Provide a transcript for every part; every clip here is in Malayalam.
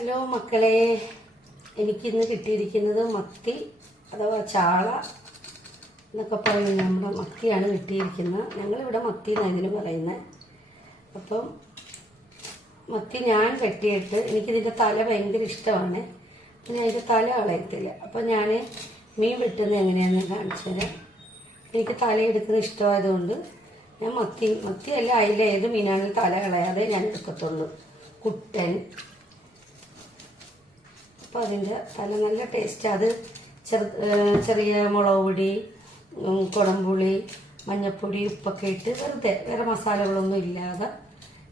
ഹലോ മക്കളെ എനിക്കിന്ന് കിട്ടിയിരിക്കുന്നത് മത്തി അഥവാ ചാള എന്നൊക്കെ പറയുന്നത് നമ്മുടെ മത്തിയാണ് കിട്ടിയിരിക്കുന്നത്. ഞങ്ങളിവിടെ മത്തി എന്നാണ് ഇതിന് പറയുന്നത് അപ്പം മത്തി ഞാൻ വെട്ടിയിട്ട് എനിക്കിതിന്റെ തല ഭയങ്കര ഇഷ്ടമാണ്. അപ്പം ഞാൻ ഇതിന്റെ തല കളയത്തില്ല. അപ്പം ഞാൻ മീൻ വെട്ടുന്നത് എങ്ങനെയാണെന്ന് കാണിച്ചു എനിക്ക് തല എടുക്കുന്നത് ഇഷ്ടമായതുകൊണ്ട് ഞാൻ മത്തി മത്തിയല്ല അതിലേത് ഏത് മീനാണെങ്കിലും തല കളയാതെ ഞാൻ എടുക്കത്തുള്ളൂ. കുട്ടൻ അപ്പോൾ അതിന്റെ തല നല്ല ടേസ്റ്റ് അത് ചെറു ചെറിയ മുളക് പൊടി കുടംപുളി മഞ്ഞൾപ്പൊടി ഉപ്പൊക്കെ ഇട്ട് വെറുതെ വേറെ മസാലകളൊന്നും ഇല്ലാതെ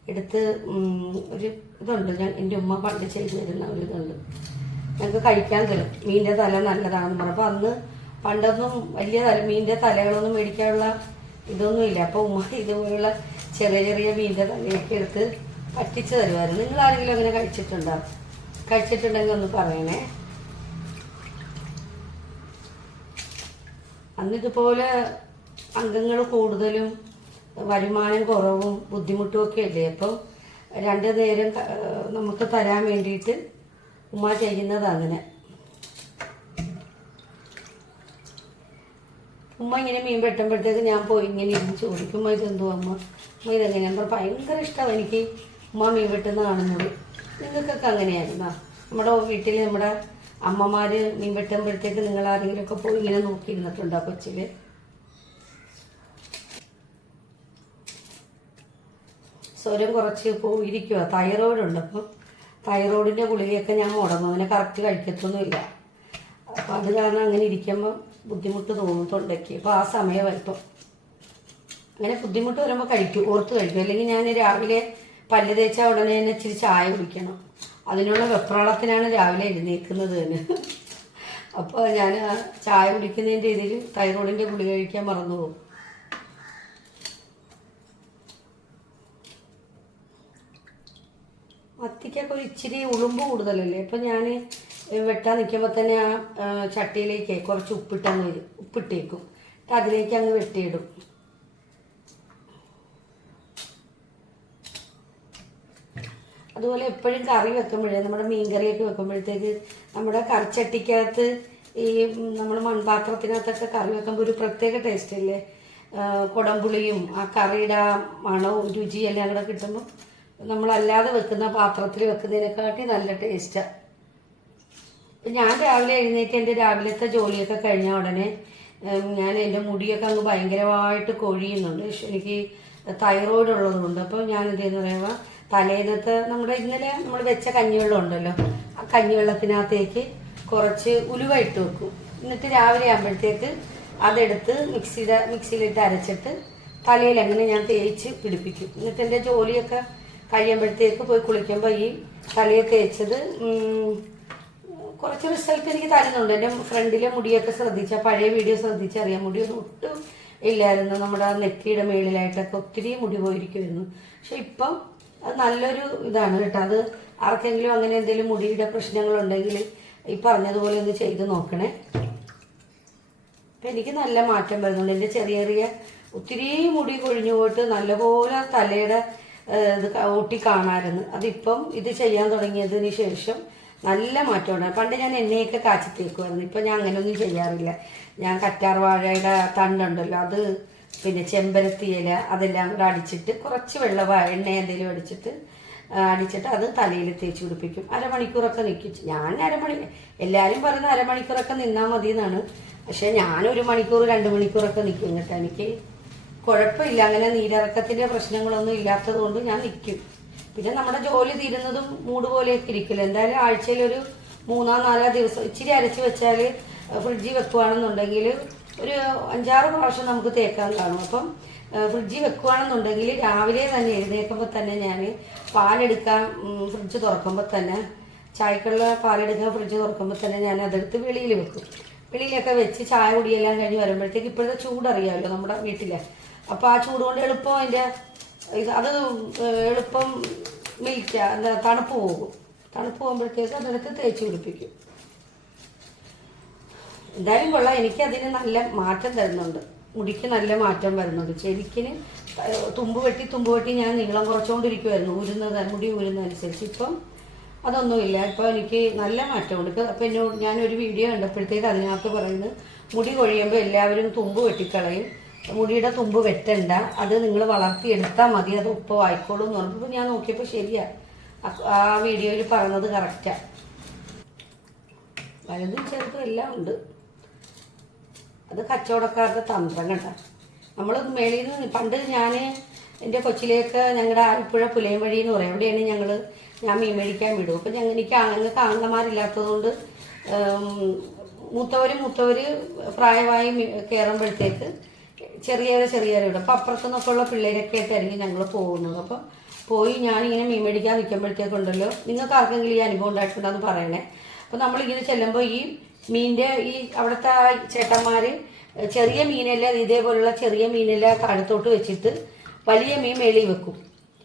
എടുത്ത് ഒരു ഇതുണ്ട്. ഞാൻ എന്റെ ഉമ്മ പണ്ട് ചെയ്തു തരുന്ന ഒരു ഇതുണ്ട്. ഞങ്ങൾക്ക് കഴിക്കാൻ തരും മീനിന്റെ തല നല്ലതാണെന്ന് പറഞ്ഞപ്പോൾ അന്ന് പണ്ടൊന്നും വലിയ തല മീനിന്റെ തലകളൊന്നും മേടിക്കാനുള്ള ഇതൊന്നും ഇല്ല. അപ്പോൾ ഉമ്മ ഇതുപോലുള്ള ചെറിയ ചെറിയ മീനിന്റെ തലയൊക്കെ എടുത്ത് പറ്റിച്ച് തരുമായിരുന്നു. നിങ്ങൾ ആരെങ്കിലും അങ്ങനെ കഴിച്ചിട്ടുണ്ടോ? കഴിച്ചിട്ടുണ്ടെങ്കിൽ ഒന്ന് പറയണേ. അന്നിതുപോലെ അംഗങ്ങൾ കൂടുതലും വരുമാനം കുറവും ബുദ്ധിമുട്ടും ഒക്കെ അല്ലേ? അപ്പം രണ്ടു നേരം നമുക്ക് തരാൻ വേണ്ടിയിട്ട് ഉമ്മ ചെയ്യുന്നത് അങ്ങനെ. ഉമ്മ ഇങ്ങനെ മീൻ വെട്ടുമ്പോഴത്തേക്ക് ഞാൻ പോയി ഇങ്ങനെ ഇരുന്ന് ചോദിക്കുമ്പോൾ ഇതെന്തോ അമ്മ അമ്മ ഇതെങ്ങനെയാ? ഭയങ്കര ഇഷ്ടമാണ് എനിക്ക് ഉമ്മ മീൻ വെട്ടുന്ന കാണുന്നത്. നിങ്ങൾക്കൊക്കെ അങ്ങനെയായിരുന്നോ. നമ്മുടെ വീട്ടിൽ നമ്മുടെ അമ്മമാർ മീൻ വെട്ടുമ്പോഴത്തേക്ക് നിങ്ങൾ ആരെങ്കിലും ഒക്കെ പോയി ഇങ്ങനെ നോക്കിയിരുന്നിട്ടുണ്ടോ കൊച്ചിൽ സ്വരം കുറച്ച് പോയിരിക്കുക തൈറോയിഡ് ഉണ്ട് അപ്പം തൈറോയിഡിന്റെ ഗുളികയൊക്കെ ഞാൻ മുടങ്ങും. കറക്റ്റ് കഴിക്കത്തൊന്നുമില്ല. അപ്പം അത് കാരണം അങ്ങനെ ഇരിക്കുമ്പോൾ ബുദ്ധിമുട്ട് തോന്നും തൊണ്ടയ്ക്ക് അപ്പോൾ ആ സമയമായിപ്പോ. അങ്ങനെ ബുദ്ധിമുട്ട് വരുമ്പോൾ കഴിക്കും. ഓർത്ത് കഴിക്കും. അല്ലെങ്കിൽ ഞാൻ രാവിലെ പല്ല് തേച്ച ഉടനെ തന്നെ ഇച്ചിരി ചായ കുടിക്കണം. അതിനുള്ള വെപ്രാളത്തിനാണ് രാവിലെ എഴുന്നേൽക്കുന്നത് തന്നെ. അപ്പോൾ ഞാൻ ചായ കുടിക്കുന്നതിന്റെ ഇതിൽ തൈറോയിഡിന്റെ ഗുളിക കഴിക്കാൻ മറന്നു പോകും മത്തിക്കൊക്കെ ഒരു ഇച്ചിരി ഉളുമ്പ് കൂടുതലല്ലേ? അപ്പം ഞാൻ വെട്ടാൻ നിൽക്കുമ്പോൾ തന്നെ ആ ആ, ചട്ടിയിലേക്ക് കുറച്ച് ഉപ്പിട്ടങ്ങ് വരും ഉപ്പിട്ടേക്കും. എന്നിട്ട് അതിലേക്ക് അങ്ങ് വെട്ടിയിടും. അതുപോലെ എപ്പോഴും കറി വെക്കുമ്പോഴേ നമ്മുടെ മീൻ കറിയൊക്കെ വെക്കുമ്പോഴത്തേക്ക് നമ്മുടെ കറിച്ചട്ടിക്കകത്ത് ഈ നമ്മൾ മൺപാത്രത്തിനകത്തൊക്കെ കറി വെക്കുമ്പോൾ ഒരു പ്രത്യേക ടേസ്റ്റ് അല്ലേ കുടംപുളിയും ആ കറിയുടെ മണവും രുചിയും എല്ലാം കൂടെ കിട്ടുമ്പോൾ നമ്മളല്ലാതെ വെക്കുന്ന പാത്രത്തിൽ വെക്കുന്നതിനെക്കാട്ടി നല്ല ടേസ്റ്റാണ് ഇപ്പം ഞാൻ രാവിലെ എഴുന്നേറ്റ് എന്റെ രാവിലത്തെ ജോലിയൊക്കെ കഴിഞ്ഞ ഉടനെ ഞാൻ എന്റെ മുടിയൊക്കെ അങ്ങ് ഭയങ്കരമായിട്ട് കൊഴിയുന്നുണ്ട്. എനിക്ക് തൈറോയിഡ് ഉള്ളതുകൊണ്ട്. അപ്പോൾ ഞാൻ എന്ത് ചെയ്യുന്ന പറയുമ്പോൾ തലേന്നത്തെ നമ്മുടെ ഇന്നലെ നമ്മൾ വെച്ച കഞ്ഞിവെള്ളം ഉണ്ടല്ലോ ആ കഞ്ഞിവെള്ളത്തിനകത്തേക്ക് കുറച്ച് ഉലുവ ഇട്ട് വെക്കും. എന്നിട്ട് രാവിലെ ആകുമ്പോഴത്തേക്ക് അതെടുത്ത് മിക്സിയുടെ മിക്സിയിലിട്ട് അരച്ചിട്ട് തലയിൽ അങ്ങനെ ഞാൻ തേച്ച് പിടിപ്പിക്കും. എന്നിട്ട് എന്റെ ജോലിയൊക്കെ കഴിയുമ്പോഴത്തേക്ക് പോയി കുളിക്കുമ്പോൾ ഈ തലയിൽ തേച്ചത് കുറച്ച് റിസൾട്ട് എനിക്ക് തരുന്നുണ്ട്. എന്റെ ഫ്രണ്ടിലെ മുടിയൊക്കെ ശ്രദ്ധിച്ചാൽ പഴയ വീഡിയോ ശ്രദ്ധിച്ചറിയാം മുടിയൊന്നും ഒട്ടും ഇല്ലായിരുന്നു. നമ്മുടെ നെറ്റിയുടെ മേളിലായിട്ടൊക്കെ ഒത്തിരി മുടി പോയിരിക്കുമായിരുന്നു പക്ഷെ ഇപ്പം അത് നല്ലൊരു ഇതാണ് കേട്ടോ. അത് ആർക്കെങ്കിലും അങ്ങനെ എന്തെങ്കിലും മുടിയുടെ പ്രശ്നങ്ങളുണ്ടെങ്കിൽ ഈ പറഞ്ഞതുപോലെ ഒന്ന് ചെയ്ത് നോക്കണേ. അപ്പം എനിക്ക് നല്ല മാറ്റം വരുന്നുണ്ട്. എന്റെ ചെറിയ ചെറിയ ഒത്തിരി മുടി കൊഴിഞ്ഞു പോയിട്ട് നല്ലപോലെ തലയുടെ ഇത് ഒട്ടി കാണാമായിരുന്നു അതിപ്പം ഇത് ചെയ്യാൻ തുടങ്ങിയതിന് ശേഷം നല്ല മാറ്റമുണ്ട് പണ്ട് ഞാൻ എണ്ണയൊക്കെ കാച്ചി തേക്കുമായിരുന്നു ഇപ്പം ഞാൻ അങ്ങനെയൊന്നും ചെയ്യാറില്ല. ഞാൻ കറ്റാർ വാഴയുടെ തണ്ടുണ്ടല്ലോ അത് പിന്നെ ചെമ്പരത്തി ഇല അതെല്ലാം കൂടെ അടിച്ചിട്ട് കുറച്ച് വെള്ളം എണ്ണ എന്തെങ്കിലും അടിച്ചിട്ട് അടിച്ചിട്ട് അത് തലയിൽ തേച്ച് പിടിപ്പിക്കും. അരമണിക്കൂറൊക്കെ നിൽക്കും ഞാൻ അരമണി എല്ലാവരും പറയുന്ന അരമണിക്കൂറൊക്കെ നിന്നാൽ മതി എന്നാണ് പക്ഷെ ഞാൻ ഒരു മണിക്കൂർ രണ്ട് മണിക്കൂറൊക്കെ നിൽക്കും കേട്ടോ എനിക്ക് കുഴപ്പമില്ല. അങ്ങനെ നീരിറക്കത്തിന്റെ പ്രശ്നങ്ങളൊന്നും ഇല്ലാത്തത് കൊണ്ട് ഞാൻ നിൽക്കും പിന്നെ നമ്മുടെ ജോലി തീരുന്നതും മൂട് പോലെയൊക്കെ ഇരിക്കില്ല? എന്തായാലും ആഴ്ചയിൽ ഒരു മൂന്നോ നാലോ ദിവസം ഇച്ചിരി അരച്ച് വെച്ചാൽ ഫ്രിഡ്ജിൽ വെക്കുവാണെന്നുണ്ടെങ്കിൽ ഒരു അഞ്ചാറ് പ്രാവശ്യം നമുക്ക് തേക്കാൻ കാണും. അപ്പം ഫ്രിഡ്ജ് ഫ്രിഡ്ജിൽ വെക്കുവാണെന്നുണ്ടെങ്കിൽ രാവിലെ തന്നെ എഴുന്നേൽക്കുമ്പോൾ തന്നെ ഞാൻ പാലെടുക്കാൻ ഫ്രിഡ്ജ് തുറക്കുമ്പോൾ തന്നെ ചായക്കുള്ള പാലെടുക്കാൻ ഫ്രിഡ്ജ് തുറക്കുമ്പോൾ തന്നെ ഞാൻ അതെടുത്ത് വെളിയിൽ വെക്കും. വെളിയിലൊക്കെ വെച്ച് ചായ കുടിയെല്ലാം കഴിഞ്ഞ് വരുമ്പോഴത്തേക്ക് ഇപ്പോഴത്തെ ചൂടറിയാമല്ലോ നമ്മുടെ വീട്ടിലെ. അപ്പോൾ ആ ചൂട് കൊണ്ട് എളുപ്പം അതിന്റെ അത് എളുപ്പം മിൽക്കുക എന്താ തണുപ്പ് പോകും. തണുപ്പ് പോകുമ്പോഴത്തേക്ക് അതെടുത്ത് തേച്ച് പിടിപ്പിക്കും എന്തായാലും കൊള്ളാം. എനിക്ക് അതിന് നല്ല മാറ്റം തരുന്നുണ്ട്. മുടിക്ക് നല്ല മാറ്റം വരുന്നുണ്ട്. ചെവിക്കിന് തുമ്പ് വെട്ടി തുമ്പ് വെട്ടി ഞാൻ നീളം കുറച്ചുകൊണ്ടിരിക്കുമായിരുന്നു ഊരുന്നത് മുടി ഊരുന്നതനുസരിച്ച്. ഇപ്പം അതൊന്നുമില്ല. ഇപ്പോൾ എനിക്ക് നല്ല മാറ്റമുണ്ട്. ഇപ്പം അപ്പം എന്നോട് ഞാനൊരു വീഡിയോ കണ്ടപ്പോഴത്തേക്ക് അതിനകത്ത് പറയുന്നത് മുടി കൊഴിയുമ്പോൾ എല്ലാവരും തുമ്പ് വെട്ടിക്കളയും. മുടിയുടെ തുമ്പ് വെട്ടണ്ട. അത് നിങ്ങൾ വളർത്തിയെടുത്താൽ മതി. അത് ഉപ്പ് വായിക്കോളൂ എന്ന് പറഞ്ഞപ്പോൾ ഞാൻ നോക്കിയപ്പോൾ ശരിയാ. ആ വീഡിയോയിൽ പറഞ്ഞത് കറക്റ്റാണ് വലുതും ചെറുതും എല്ലാം ഉണ്ട്. അത് കച്ചവടക്കാരുടെ തന്ത്രം കേട്ടോ. നമ്മൾ മേളിൽ നിന്ന് പണ്ട് ഞാൻ എന്റെ കൊച്ചിലേക്ക് ഞങ്ങളുടെ ആലപ്പുഴ പുലയം വഴി എന്ന് പറയും. അവിടെയാണ് ഞങ്ങൾ ഞാൻ മീൻ മേടിക്കാൻ വിടും. അപ്പം ഞങ്ങൾ എനിക്ക് ഞങ്ങൾക്ക് കാണുന്നമാരില്ലാത്തതുകൊണ്ട് മൂത്തവർ മൂത്തവർ പ്രായമായി കയറുമ്പോഴത്തേക്ക് ചെറിയ ചെറിയ വിടും. അപ്പം അപ്പുറത്തു നിന്നൊക്കെ ഉള്ള പിള്ളേരൊക്കെ ആയിട്ടായിരിക്കും ഞങ്ങൾ പോകുന്നത്. അപ്പം പോയി ഞാനിങ്ങനെ മീൻ മേടിക്കാൻ നിൽക്കുമ്പോഴത്തേക്കുണ്ടല്ലോ. നിങ്ങൾക്ക് ആർക്കെങ്കിലും ഈ അനുഭവം ഉണ്ടായിട്ടുണ്ടെന്ന് പറയണേ. അപ്പം നമ്മളിങ്ങനെ ചെല്ലുമ്പോൾ ഈ മീനിന്റെ ഈ അവിടുത്തെ ആ ചേട്ടന്മാർ ചെറിയ മീനെല്ലാം ഇതേപോലുള്ള ചെറിയ മീനെല്ലാം താഴത്തോട്ട് വെച്ചിട്ട് വലിയ മീൻ മേളി വെക്കും.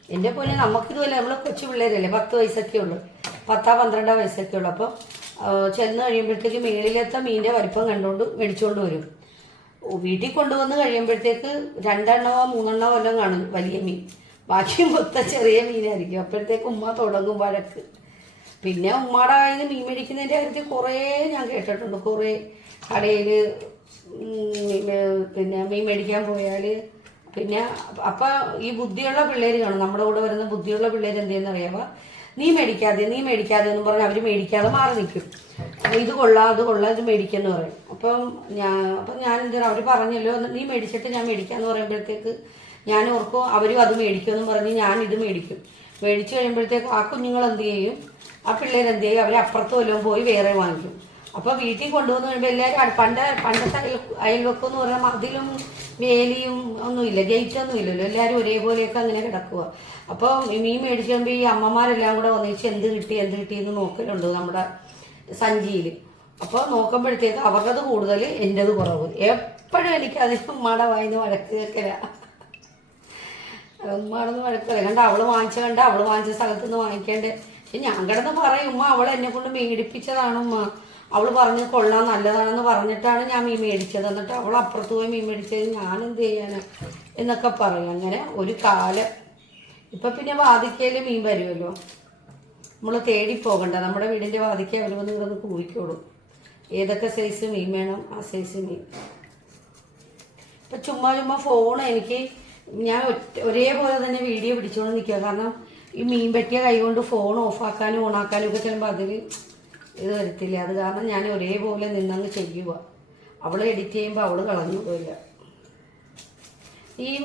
എന്റെ പോലെ നമുക്കിതുപോലെ നമ്മൾ കൊച്ചു പിള്ളേരല്ലേ പത്ത് വയസ്സൊക്കെ ഉള്ളു. പത്താ പന്ത്രണ്ടാ വയസ്സൊക്കെ ഉള്ളു. അപ്പം ആ, ചെന്ന് കഴിയുമ്പോഴത്തേക്ക് മേളിലത്തെ മീനിന്റെ വലിപ്പം കണ്ടുകൊണ്ട് മേടിച്ചുകൊണ്ട് വരും. വീട്ടിൽ കൊണ്ടുവന്ന് കഴിയുമ്പോഴത്തേക്ക് രണ്ടെണ്ണമോ മൂന്നെണ്ണമോ വല്ലതും കാണും വലിയ മീൻ. ബാക്കി മൊത്തം ചെറിയ മീനായിരിക്കും. അപ്പോഴത്തേക്ക് ഉമ്മ തുടങ്ങും വഴക്ക്. പിന്നെ ഉമ്മയുടെ കയ്യിൽ മീൻ മേടിക്കുന്നതിന്റെ കാര്യത്തിൽ കുറേ ഞാൻ കേട്ടിട്ടുണ്ട്. കുറേ കടയിൽ പിന്നെ മീൻ മേടിക്കാൻ പോയാൽ പിന്നെ അപ്പം ഈ ബുദ്ധിയുള്ള പിള്ളേർ കാണും. നമ്മുടെ കൂടെ വരുന്ന ബുദ്ധിയുള്ള പിള്ളേർ എന്ത് ചെയ്യുന്ന നീ മേടിക്കാതെ നീ മേടിക്കാതെ എന്ന് പറഞ്ഞ് അവർ മേടിക്കാതെ മാറി നിൽക്കും. ഇത് കൊള്ളാം അത് കൊള്ളാം ഇത് മേടിക്കെന്ന് പറയും. അപ്പം ഞാൻ അപ്പം ഞാൻ എന്തിനാ അവർ പറഞ്ഞല്ലോ നീ മേടിച്ചിട്ട് ഞാൻ മേടിക്കാന്ന് പറയുമ്പോഴത്തേക്ക് ഞാൻ ഓർക്കും അവരും അത് മേടിക്കുമെന്ന് പറഞ്ഞ് ഞാൻ ഇത് മേടിക്കും. മേടിച്ചു കഴിയുമ്പോഴത്തേക്ക് ആ കുഞ്ഞുങ്ങൾ എന്ത് ചെയ്യും? ആ പിള്ളേർ എന്ത് ചെയ്യും? അവർ അപ്പുറത്ത് വല്ലതും പോയി വേറെ വാങ്ങിക്കും. അപ്പോൾ വീട്ടിൽ കൊണ്ടുവന്ന് കഴിയുമ്പോൾ എല്ലാവരും പണ്ട് പണ്ടത്തെ അയൽ അയൽവക്കം എന്ന് പറഞ്ഞാൽ മതിലും വേലിയും ഒന്നുമില്ല ഗേറ്റ് ഒന്നും ഇല്ലല്ലോ. എല്ലാവരും ഒരേപോലെയൊക്കെ അങ്ങനെ കിടക്കുക അപ്പോൾ മീൻ മേടിച്ച് കഴിയുമ്പോൾ ഈ അമ്മമാരെല്ലാം കൂടെ വന്നിച്ച് എന്ത് കിട്ടി എന്ത് കിട്ടി എന്ന് നോക്കലുണ്ട് നമ്മുടെ സഞ്ചിയിൽ. അപ്പോൾ നോക്കുമ്പോഴത്തേക്ക് അവരുടേത് കൂടുതൽ എന്റെത് കുറവ്. എപ്പോഴും എനിക്ക് അതിന് ഉമ്മയുടെ വായിന്ന് വഴക്ക് കേൾക്കല വഴക്കല്ല വഴക്കല കണ്ട അവൾ വാങ്ങിച്ച കണ്ട അവൾ വാങ്ങിച്ച സ്ഥലത്ത് നിന്ന് വാങ്ങിക്കേണ്ടേ. പക്ഷെ ഞാൻ കിടന്ന് പറയും ഉമ്മ അവൾ എന്നെ കൊണ്ട് മേടിപ്പിച്ചതാണ് ഉമ്മ. അവൾ പറഞ്ഞ് കൊള്ളാം നല്ലതാണെന്ന് പറഞ്ഞിട്ടാണ് ഞാൻ മീൻ മേടിച്ചത്. എന്നിട്ട് അവൾ അപ്പുറത്ത് പോയി മീൻ മേടിച്ചത് ഞാൻ എന്ത് ചെയ്യാന്? എന്നൊക്കെ പറയും. അങ്ങനെ ഒരു കാലം. ഇപ്പൊ പിന്നെ വാതിക്കയിൽ മീൻ വരുമല്ലോ. നമ്മൾ തേടി പോകണ്ട. നമ്മുടെ വീടിന്റെ വാതിക്ക അവർ വന്ന് ഇവിടുന്ന് കൂവിക്കോളും. ഏതൊക്കെ സൈസ് മീൻ വേണം? ആ സൈസ് മീൻ. ഇപ്പൊ ചുമ്മാ ചുമ്മാ ഫോൺ എനിക്ക് ഞാൻ ഒരേപോലെ തന്നെ വീഡിയോ പിടിച്ചുകൊണ്ട് നിൽക്കുക കാരണം ഈ മീൻ പറ്റിയ കൈ കൊണ്ട് ഫോൺ ഓഫാക്കാനും ഓണാക്കാനും ഒക്കെ ചിലപ്പോൾ അതിൽ ഇത് വരത്തില്ല. അത് കാരണം ഞാൻ ഒരേപോലെ നിന്നങ്ങ് ചെയ്യുക അവൾ എഡിറ്റ് ചെയ്യുമ്പോൾ അവൾ കളഞ്ഞു പോയില്ല ഈ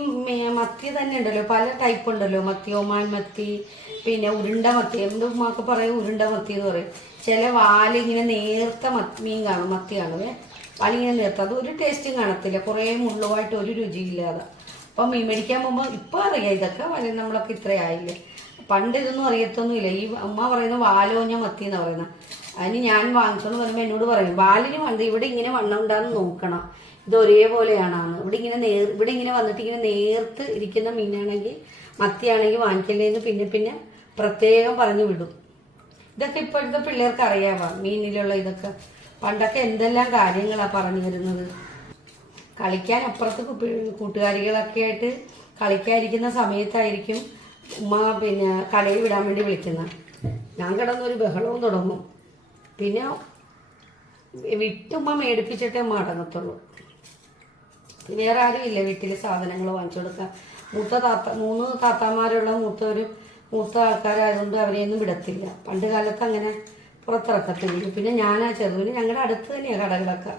മത്തി തന്നെ ഉണ്ടല്ലോ. പല ടൈപ്പ് ഉണ്ടല്ലോ. മത്തി ഒമാൻ മത്തി പിന്നെ ഉരുണ്ട മത്തി. എന്ത് ഉമ്മക്ക് പറയും? ഉരുണ്ട മത്തി എന്ന് പറയും. ചില വാലിങ്ങനെ നേർത്ത മത്തി മീൻ കാണും മത്തി കാണുമേ വാലിങ്ങനെ നേർത്ത. അത് ഒരു ടേസ്റ്റും കാണത്തില്ല. കുറേ മുള്ളുമായിട്ട് ഒരു രുചിയില്ലാതെ. അപ്പം മീൻ മേടിക്കാൻ പോകുമ്പോൾ ഇപ്പം അറിയാം ഇതൊക്കെ വല നമ്മളൊക്കെ ഇത്രയായില്ലേ. പണ്ട് ഇതൊന്നും അറിയത്തൊന്നുമില്ല. ഈ അമ്മ പറയുന്ന വാലോഞ്ഞ മത്തി എന്ന് പറയുന്നത് അതിന് ഞാൻ വാങ്ങിച്ചോണ്ട് പറയുമ്പോൾ എന്നോട് പറയും വാലിന് വന്ന് ഇവിടെ ഇങ്ങനെ വണ്ണം ഉണ്ടാന്ന് നോക്കണം. ഇത് ഒരേപോലെയാണെന്ന്. ഇവിടെ ഇങ്ങനെ നേർ ഇവിടെ ഇങ്ങനെ വന്നിട്ട് ഇങ്ങനെ നേർത്ത് ഇരിക്കുന്ന മീനാണെങ്കിൽ മത്തിയാണെങ്കിൽ വാങ്ങിക്കല്ലേന്ന് പിന്നെ പിന്നെ പ്രത്യേകം പറഞ്ഞു വിടും. ഇതൊക്കെ ഇപ്പോഴത്തെ പിള്ളേർക്ക് അറിയാവാ മീനിലുള്ള ഇതൊക്കെ. പണ്ടൊക്കെ എന്തെല്ലാം കാര്യങ്ങളാണ് പറഞ്ഞു തരുന്നത്. കളിക്കാൻ അപ്പുറത്ത് കൂട്ടുകാരികളൊക്കെ ആയിട്ട് കളിക്കാതിരിക്കുന്ന സമയത്തായിരിക്കും ഉമ്മ പിന്നെ കടയിൽ വിടാൻ വേണ്ടി വിളിക്കുന്നത് ഞാൻ കിടന്നൊരു ബഹളവും തുടങ്ങും. പിന്നെ വിട്ടുമ്മ മേടിപ്പിച്ചിട്ടേ മടങ്ങത്തുള്ളൂ പിന്നെ വേറെ ഇല്ല വീട്ടിൽ സാധനങ്ങൾ വാങ്ങിച്ചു കൊടുക്കാൻ. മൂത്ത താത്ത മൂന്ന് താത്താമാരുള്ള ഒരു മൂത്ത ആൾക്കാരായതുകൊണ്ട് അവരെയൊന്നും വിടത്തില്ല. പണ്ട് കാലത്ത് അങ്ങനെ പുറത്തിറക്കത്തില്ല. പിന്നെ ഞാനാ ചെറുതിന് ഞങ്ങളുടെ അടുത്ത് തന്നെയാണ് കടകളൊക്കെ.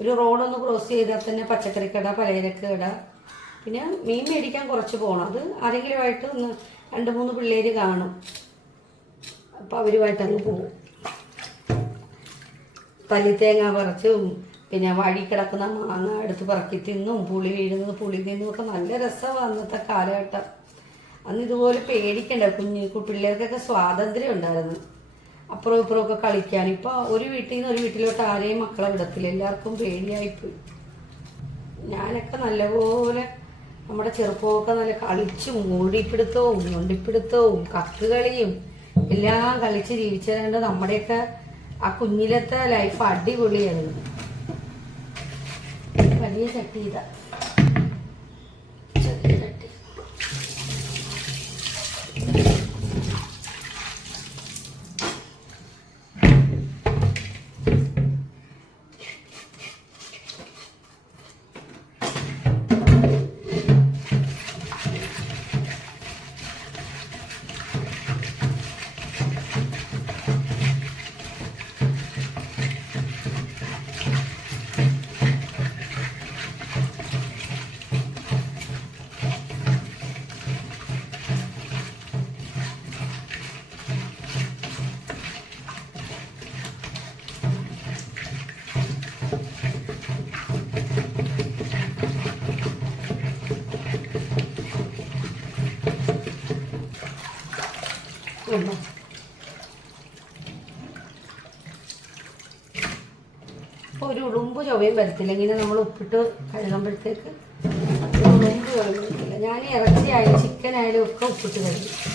ഒരു റോഡൊന്ന് ക്രോസ് ചെയ്താൽ തന്നെ പച്ചക്കറി കട പിന്നെ മീൻ മേടിക്കാൻ കുറച്ച് പോകണം അത് ആരെങ്കിലുമായിട്ട് ഒന്ന് രണ്ട് മൂന്ന് പിള്ളേര് കാണും. അപ്പോൾ അവരുമായിട്ട് അങ്ങ് പോകും തല്ലിത്തേങ്ങ പറിച്ചും പിന്നെ വഴി കിടക്കുന്ന മാങ്ങ എടുത്ത് പറക്കി തിന്നും പുളി വീഴുന്നത് പുളി തിന്നും ഒക്കെ നല്ല രസമാണ് അന്നത്തെ കാലഘട്ടം. അന്ന് ഇതുപോലെ പേടിക്കണ്ട കുഞ്ഞു പിള്ളേർക്കൊക്കെ സ്വാതന്ത്ര്യം ഉണ്ടായിരുന്നു. അപ്പുറം ഇപ്പുറം ഒക്കെ കളിക്കാൻ. ഇപ്പൊ ഒരു വീട്ടിൽ നിന്ന് ഒരു വീട്ടിലോട്ട് ആരെയും മക്കളെ വിടത്തില്ല. എല്ലാവർക്കും പേടിയായിപ്പോയി. ഞാനൊക്കെ നല്ലപോലെ നമ്മുടെ ചെറുപ്പമൊക്കെ നല്ല കളിച്ചും മൂടിപ്പിടുത്തവും ഞൊണ്ടിപ്പിടുത്തവും കക്കുകളിയും എല്ലാം കളിച്ച് ജീവിച്ചതുകൊണ്ട് നമ്മുടെയൊക്കെ ആ കുഞ്ഞിലത്തെ ലൈഫ് അടിപൊളിയായിരുന്നു. വലിയ ചട്ടി ഇതാ. ഒരു ഉളുമ്പ് ചൊവയും വരത്തില്ല. ഇങ്ങനെ നമ്മൾ ഉപ്പിട്ട് കഴുകുമ്പോഴത്തേക്ക് ഉളുമ്പ് ചൊവയും വരത്തില്ല. ഞാൻ ഇറച്ചി ആയാലും ചിക്കൻ ഒക്കെ ഉപ്പിട്ട് കഴുകും.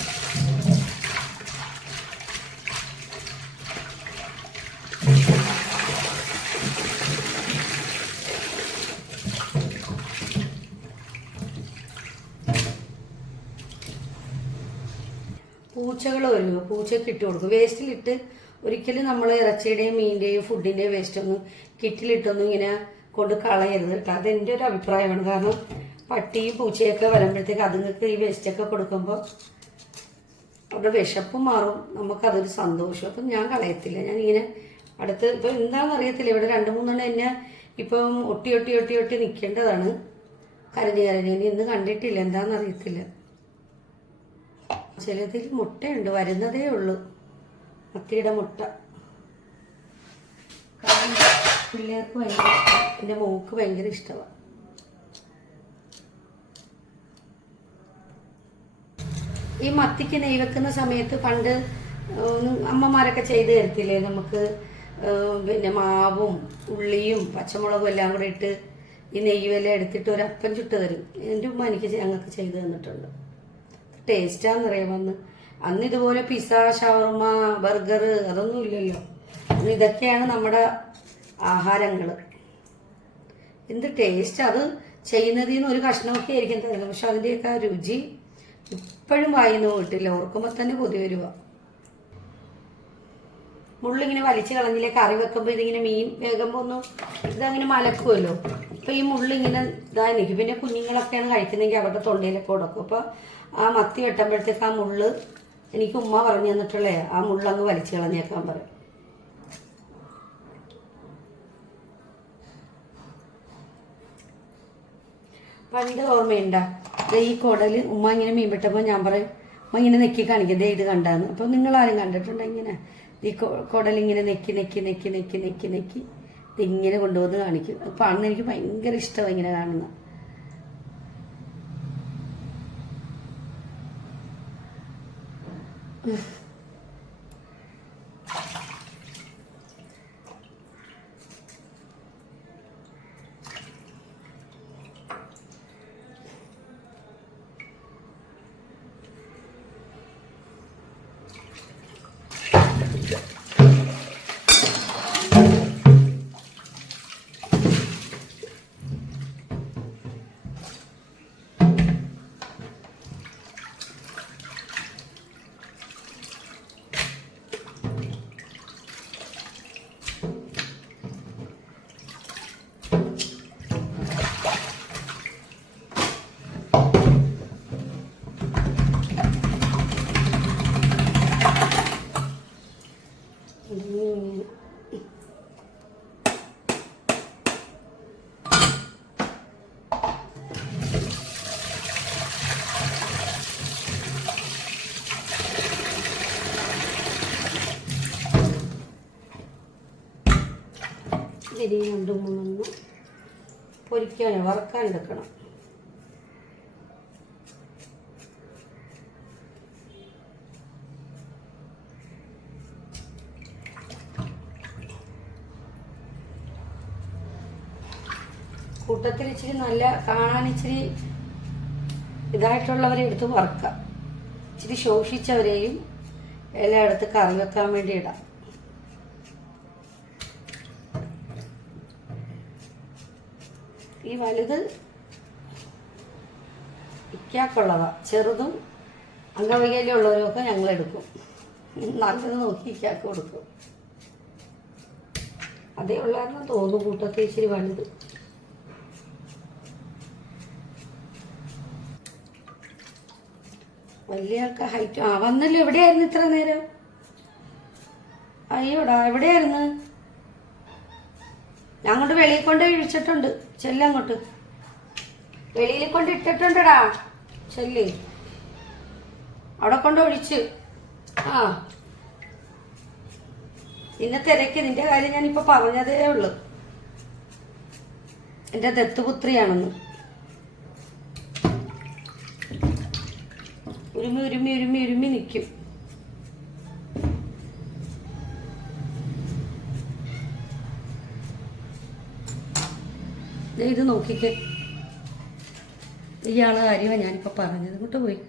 പൂച്ചകൾ വരുമോ പൂച്ചയ്ക്ക് ഇട്ട് കൊടുക്കും. വേസ്റ്റിലിട്ട് ഒരിക്കലും നമ്മൾ ഇറച്ചിയുടെയും മീനിന്റെയും ഫുഡിന്റെയും വേസ്റ്റ് ഒന്നും കിറ്റിലിട്ടൊന്നും ഇങ്ങനെ കൊണ്ട് കളയരുത് കേട്ടോ. അതെന്റെ ഒരു അഭിപ്രായമാണ്. കാരണം പട്ടിയും പൂച്ചയൊക്കെ വരുമ്പോഴത്തേക്ക് അതുങ്ങൾക്ക് ഈ വേസ്റ്റൊക്കെ കൊടുക്കുമ്പോൾ അവരുടെ വിശപ്പ് മാറും. നമുക്കതൊരു സന്തോഷം. അപ്പം ഞാൻ കളയത്തില്ല. ഞാൻ ഇങ്ങനെ അടുത്ത് ഇപ്പം എന്താണെന്ന് അറിയത്തില്ല. ഇവിടെ രണ്ട് മൂന്നെണ്ണം എന്നെ ഇപ്പം ഒട്ടി ഒട്ടി ഒട്ടി ഒട്ടി നിൽക്കേണ്ടതാണ് കരഞ്ഞ് കരഞ്ഞ്. ഇനി ഇന്ന് കണ്ടിട്ടില്ല. എന്താണെന്ന് അറിയത്തില്ല. ചിലതിൽ മുട്ടയുണ്ട് വരുന്നതേ ഉള്ളൂ. മത്തിയുടെ മുട്ട. കാരണം പിള്ളേർക്ക് ഭയങ്കര ഇഷ്ടം. എന്റെ മോക്ക് ഭയങ്കര ഇഷ്ടമാണ് ഈ മത്തിക്ക് നെയ് വെക്കുന്ന സമയത്ത് പണ്ട് അമ്മമാരൊക്കെ ചെയ്ത് തരത്തില്ലേ? നമുക്ക് പിന്നെ മാവും ഉള്ളിയും പച്ചമുളകും എല്ലാം കൂടെ ഇട്ട് ഈ നെയ്യുമെല്ലാം എടുത്തിട്ട് ഒരു അപ്പം ചുട്ട് തരും. എന്റെ ഉമ്മ എനിക്ക് ഞങ്ങൾക്ക് ചെയ്ത് തന്നിട്ടുണ്ട്. ടേസ്റ്റാന്നറിയാം അന്ന് അന്ന് ഇതുപോലെ പിസ്സ ഷവർമ ബർഗർ അതൊന്നും ഇല്ലല്ലോ. അന്ന് ഇതൊക്കെയാണ് നമ്മുടെ ആഹാരങ്ങൾ എന്ത് ടേസ്റ്റ് അത് ചെയ്യുന്നതിൽ നിന്ന് ഒരു കഷ്ണമൊക്കെ ആയിരിക്കും തരുന്നത് പക്ഷെ അതിന്റെയൊക്കെ ആ രുചി ഇപ്പോഴും വായിന്ന് പോയിട്ടില്ല. ഓർക്കുമ്പോൾ തന്നെ കൊതി വരുക മുള്ളിങ്ങനെ വലിച്ചു കളഞ്ഞില്ലേ കറി വെക്കുമ്പോൾ ഇതിങ്ങനെ മീൻ വേകുമ്പോൾ ഒന്നും ഇതങ്ങനെ മലക്കുമല്ലോ അപ്പോൾ ഈ മുള്ളിങ്ങനെ ഇതായി നിൽക്കും പിന്നെ കുഞ്ഞുങ്ങളൊക്കെയാണ് കഴിക്കുന്നതെങ്കിൽ അവരുടെ തൊണ്ടയിലൊക്കെ കൊടുക്കും അപ്പൊ ആ മത്തി വെട്ടുമ്പോഴത്തേക്ക് ആ മുള്ള് എനിക്ക് ഉമ്മ പറഞ്ഞു തന്നിട്ടുള്ളേ ആ മുള്ളങ്ങ് വലിച്ചു കളഞ്ഞേക്കാൻ പറയും. പണ്ട് ഓർമ്മയുണ്ട? ഈ കുടൽ ഉമ്മ ഇങ്ങനെ മീൻ വെട്ടുമ്പോൾ ഞാൻ പറയും ഉമ്മ ഇങ്ങനെ നെക്കി കാണിക്കും ദേ ഇത് കണ്ടാന്ന്. അപ്പോൾ നിങ്ങൾ ആരും കണ്ടിട്ടുണ്ടോ ഇങ്ങനെ? ഈ കുടൽ ഇങ്ങനെ നെക്കി നെക്കി നെക്കി നെക്കി നെക്കി നെക്കി ഇതിങ്ങനെ കൊണ്ടുവന്ന് കാണിക്കും. അപ്പോൾ അന്ന് എനിക്ക് ഭയങ്കര ഇഷ്ടമാണ് ഇങ്ങനെ കാണുന്നത്. ഇനി രണ്ടും മൂന്നും പൊരിക്കാൻ വറക്കാൻ എടുക്കണം. കൂട്ടത്തിൽ ഇച്ചിരി നല്ല കാണാൻ ഇച്ചിരി ഇതായിട്ടുള്ളവരെ എടുത്ത് വറക്കാം. ഇച്ചിരി ശോഷിച്ചവരെയും എല്ലാം എടുത്ത് കറി വെക്കാൻ വേണ്ടി ഇടാം. വലുത് ഇക്കാക്കുള്ളതാ ചെറുതും അംഗവൈകല്യമുള്ളവരുമൊക്കെ ഞങ്ങൾ എടുക്കും നല്ലത് നോക്കി ഇക്കാക്ക് കൊടുക്കും. അതേ ഉള്ളായിരുന്നു തോന്നു കൂട്ടത്തെ ഇച്ചിരി വലുത്. വലിയ ആൾക്ക് ഹൈറ്റ് ആ വന്നല്ലോ എവിടെയായിരുന്നു ഇത്ര നേരം? അയ്യോടാ എവിടെയായിരുന്നു? ഞാൻ കൊണ്ട് വെളിയിൽ കൊണ്ട് ഇഴിച്ചിട്ടുണ്ട് ചെല്ലങ്ങോട്ട് വെളിയിൽ കൊണ്ട് ഇട്ടിട്ടുണ്ടടാ. ചെല്ല്. അവിടെ കൊണ്ട് ഒഴിച്ച്. ആ. നിന്നെ തിരക്ക്. നിന്റെ കാര്യം ഞാനിപ്പോ പറഞ്ഞതേ ഉള്ളൂ. എന്റെ ദത്തുപുത്രിയാണെന്ന്. ഉരുമി ഉരുമി ഉരുമി ഉരുമി നിൽക്കും ഇത് നോക്കിക്കേ. ഇയാളെ കാര്യമാണ് ഞാനിപ്പോ പറഞ്ഞത്. ഇങ്ങോട്ട് പോയി.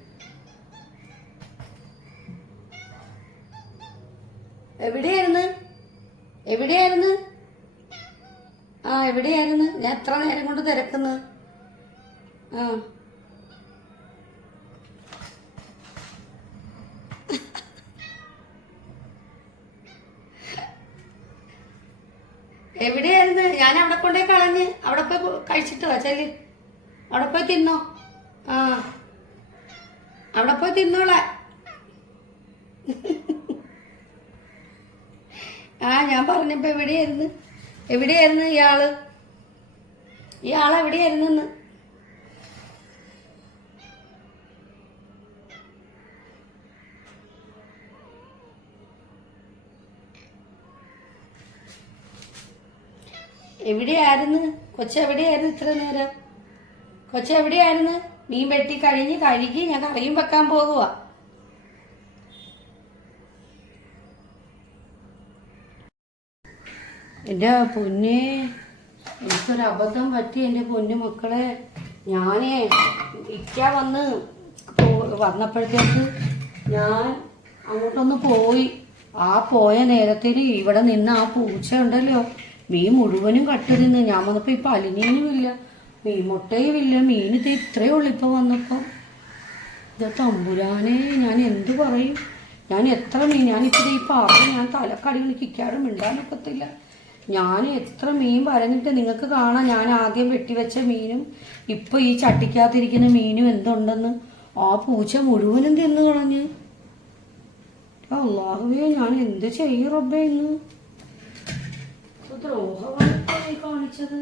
എവിടെയായിരുന്നു? എവിടെയായിരുന്നു? ആ എവിടെയായിരുന്നു? ഞാൻ എത്ര നേരം കൊണ്ട് തിരക്കുന്നു. ആ. എവിടെയായിരുന്നു ഞാൻ അവിടെ കൊണ്ടേ കളഞ്ഞ് അവിടെ പോയി കഴിച്ചിട്ട് വാ അവിടെ പോയി തിന്നോ. ആ. അവിടെ പോയി തിന്നോളെ. ആ ഞാൻ പറഞ്ഞപ്പോ എവിടെയായിരുന്നു? എവിടെയായിരുന്നു ഇയാൾ? ഇയാൾ എവിടെയായിരുന്നു എവിടെയായിരുന്നു? കൊച്ചെവിടെയായിരുന്നു ഇത്ര നേരം? കൊച്ചെവിടെയായിരുന്നു മീൻ വെട്ടി കഴിഞ്ഞ് കഴുകി ഞാൻ കറിയും വെക്കാൻ പോകുക എന്റെ പൊന്നെ എനിക്കൊരു അബദ്ധം പറ്റി എന്റെ പൊന്നു മക്കളെ. ഞാനേ ഇക്ക വന്ന് വന്നപ്പോഴത്തേക്ക് ഞാൻ അങ്ങോട്ടൊന്ന് പോയി. ആ പോയ നേരത്തിന് ഇവിടെ നിന്ന് ആ പൂച്ച ഉണ്ടല്ലോ. മീൻ മുഴുവനും കട്ടിടുന്നു. ഞാൻ വന്നപ്പോ ഇപ്പൊ അലിനീനുമില്ല മീൻ മുട്ടയും ഇല്ല മീൻ ഇത് ഇത്രയേ ഉള്ളൂ ഇപ്പൊ വന്നപ്പോ. ഇത് തമ്പുരാനെ ഞാൻ എന്തു പറയും? ഞാൻ എത്ര മീൻ ഞാനിപ്പോൾ ഈ പറഞ്ഞു ഞാൻ തലക്കടികൾ കിക്കാറും മിണ്ടാനൊക്കത്തില്ല ഞാൻ എത്ര മീൻ പറഞ്ഞിട്ട് നിങ്ങൾക്ക് കാണാം. ഞാൻ ആദ്യം വെട്ടിവെച്ച മീനും ഇപ്പൊ ഈ ചട്ടിക്കകത്തിരിക്കുന്ന മീനും എന്തുണ്ടെന്ന്. ആ പൂച്ച മുഴുവനും തിന്നു കളഞ്ഞ്. അള്ളാഹുവേ ഞാൻ എന്ത് ചെയ്യും റബ്ബേ ഇന്ന്? ദ്രോഹമാണ് കാണിച്ചത്.